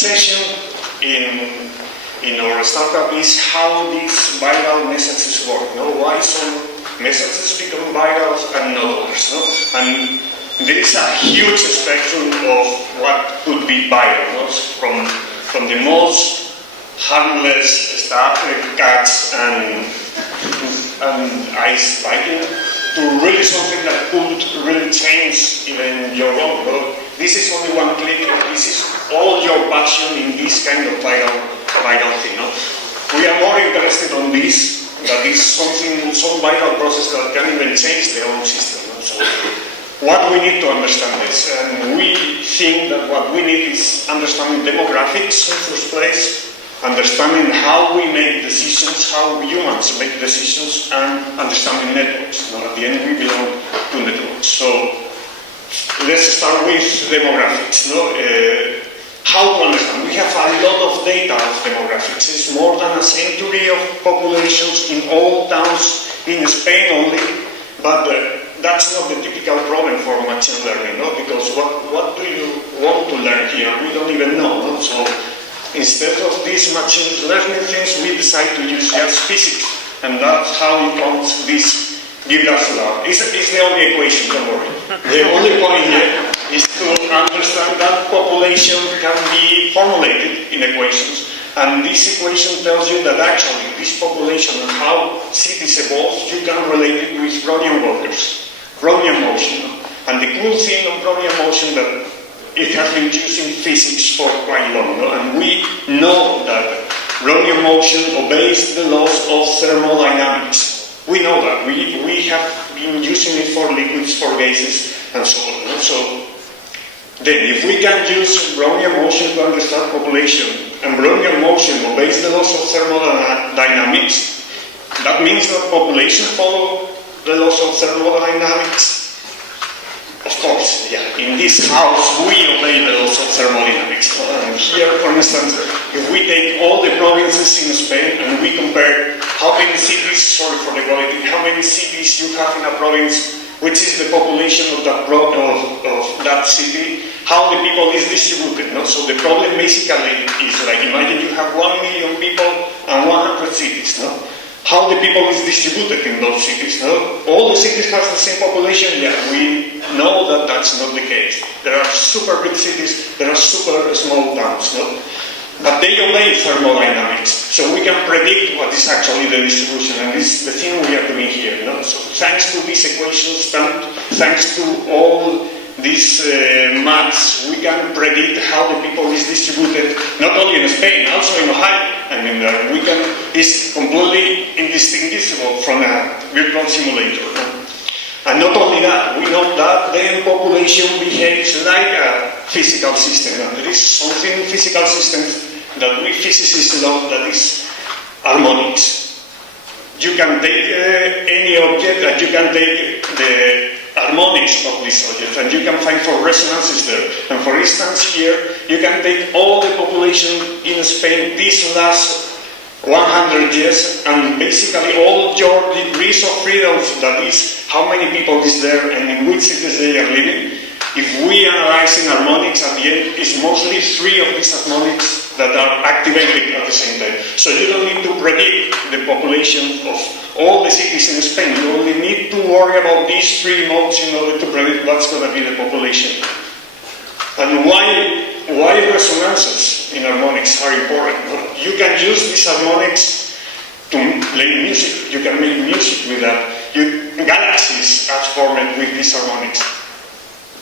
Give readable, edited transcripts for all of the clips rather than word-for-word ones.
obsession in our startup is how these viral messages work. Why some messages become viral and not others. And there is a huge spectrum of what could be viral, from the most harmless stuff, like cats and ice biting, to really something that could really change even your own. This is only one click, this is all your passion in this kind of viral thing. We are more interested on this, that is some viral process that can even change the whole system. So what we need to understand is, and we think that what we need is understanding demographics in first place, understanding how we make decisions, how humans make decisions, and understanding networks. At the end, we belong to networks. So let's start with demographics. How to understand? We have a lot of data of demographics. It's more than a century of populations in all towns in Spain only, but that's not the typical problem for machine learning, because what do you want to learn here? We don't even know. So instead of these machine learning things, we decide to use just physics, and that's how it comes this give us law. It's the only equation, don't worry. The only point here is to understand that population can be formulated in equations, and this equation tells you that actually this population and how cities evolve, you can relate it with Brownian workers, Brownian motion. And the cool thing of Brownian motion that it has been used in physics for quite long, and we know that Brownian motion obeys the laws of thermodynamics. We know that. We have been using it for liquids, for gases, and so on. So then, if we can use Brownian motion to understand population, and Brownian motion obeys the laws of thermodynamics, that means that population follow the laws of thermodynamics. Of course, yeah. In this house, we obey the laws of thermodynamics. And here, for instance, if we take all the provinces in Spain and we compare how many cities, sorry for the quality, how many cities you have in a province, which is the population of that city, how the people is distributed. So the problem basically is like, imagine you have 1 million people and 100 cities. How the people is distributed in those cities. All the cities have the same population. Yeah, we know that that's not the case. There are super big cities, there are super small towns. But they obey thermodynamics, so we can predict what is actually the distribution, and this is the thing we are doing here. So thanks to these equations, thanks to all these maths, we can predict how the people is distributed, not only in Spain, also in Ohio. I mean, it's completely indistinguishable from a virtual simulator. And not only that, we know that the population behaves like a physical system. And there is something in physical systems that we physicists love, that is harmonics. You can take any object and you can take the harmonics of this object, and you can find for resonances there. And for instance, here you can take all the population in Spain these last 100 years, and basically all your degrees of freedom, that is how many people is there and in which cities they are living. If we analyze in harmonics, at the end it's mostly 3 of these harmonics that are activated at the same time. So you don't need to predict the population of all the cities in Spain. You only need to worry about these 3 modes in order to predict what's going to be the population. And why resonances in harmonics are important? You can use these harmonics to play music. You can make music with that. Galaxies are formed with these harmonics.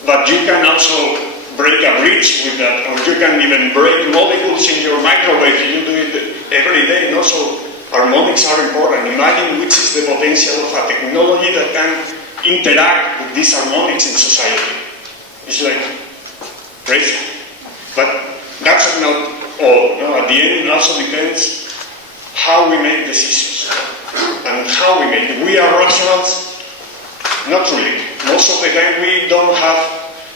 But you can also break a bridge with that, or you can even break molecules in your microwave. You do it every day. So harmonics are important. Imagine which is the potential of a technology that can interact with these harmonics in society. It's like crazy. But that's not all. At the end, it also depends how we make decisions and how we make it. We are rationals. Not really. Most of the time we don't have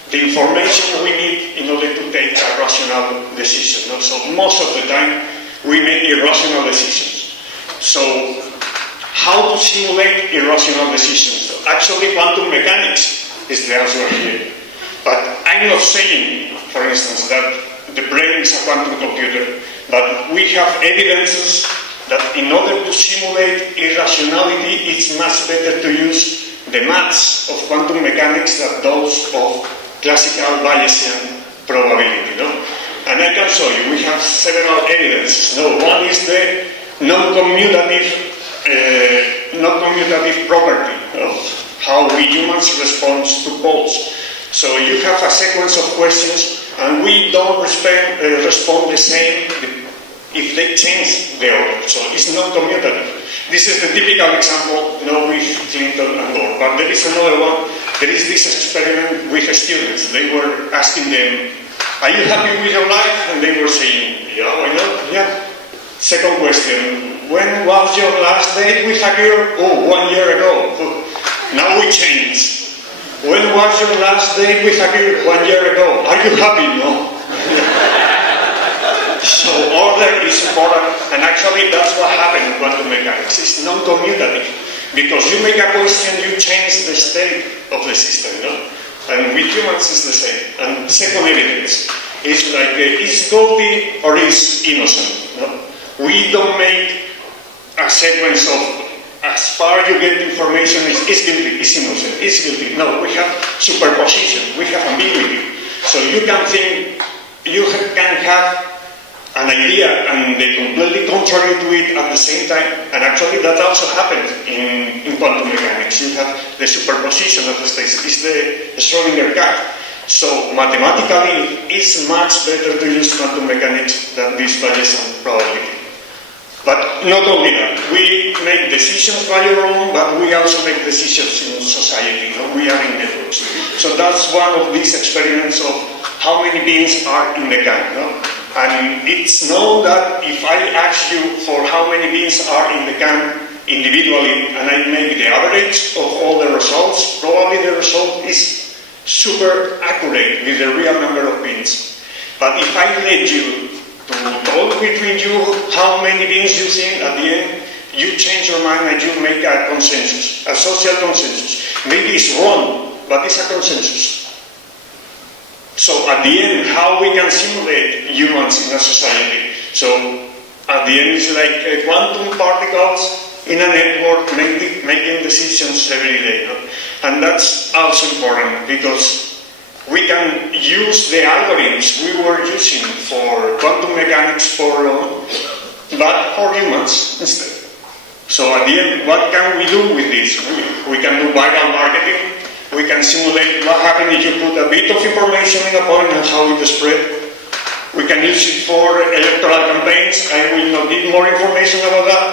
the information we need in order to take a rational decision. So most of the time we make irrational decisions. So how to simulate irrational decisions? Actually, quantum mechanics is the answer here. But I'm not saying, for instance, that the brain is a quantum computer, but we have evidences that in order to simulate irrationality, it's much better to use the maths of quantum mechanics than those of classical Bayesian probability. No? And I can show you, we have several evidences. No, one is the non-commutative property of how we humans respond to poles. So you have a sequence of questions, and we don't respond the same if they change the order. So it's non-commutative. This is the typical example, with Clinton and Gore. But there is another one. There is this experiment with students. They were asking them, "Are you happy with your life?" And they were saying, "Yeah, why not? Yeah." Second question, "When was your last date with a girl?" "Oh, 1 year ago." Now we change. "When was your last date with a girl?" 1 year ago. "Are you happy?" "No." So order is important, and actually that's what happened in quantum mechanics. It's non-commutative, because you make a question, you change the state of the system, and with humans it's the same. And second evidence is like, is guilty or is innocent? We don't make a sequence of, as far as you get information, is guilty, is innocent, is guilty. No, we have superposition, we have ambiguity. So you can think, you can have an idea and they completely contrary to it at the same time, and actually that also happened in quantum mechanics. You have the superposition of the states. It's the Schrödinger cat. So mathematically, it's much better to use quantum mechanics than this Bayesian probability. But not only that, we make decisions by our own, but we also make decisions in society. We are in networks. So that's one of these experiments of how many beings are in the can. And it's known that if I ask you for how many beings are in the can individually, and I make the average of all the results, probably the result is super accurate with the real number of beings. But if I let you to talk between you how many beings you think, at the end you change your mind and you make a consensus, a social consensus. Maybe it's wrong, but it's a consensus. So at the end, how we can simulate humans in a society? So at the end, it's like quantum particles in a network making decisions every day. And that's also important because we can use the algorithms we were using for quantum mechanics but for humans instead. So at the end, what can we do with this? We can do viral marketing. We can simulate what happens if you put a bit of information in a point and how it spread. We can use it for electoral campaigns. I will not give more information about that.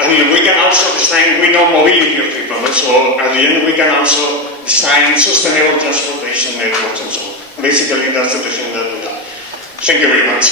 And we can also design, we know mobility of people, so at the end we can also design sustainable transportation networks and so on. Basically that's the thing that we do. Thank you very much.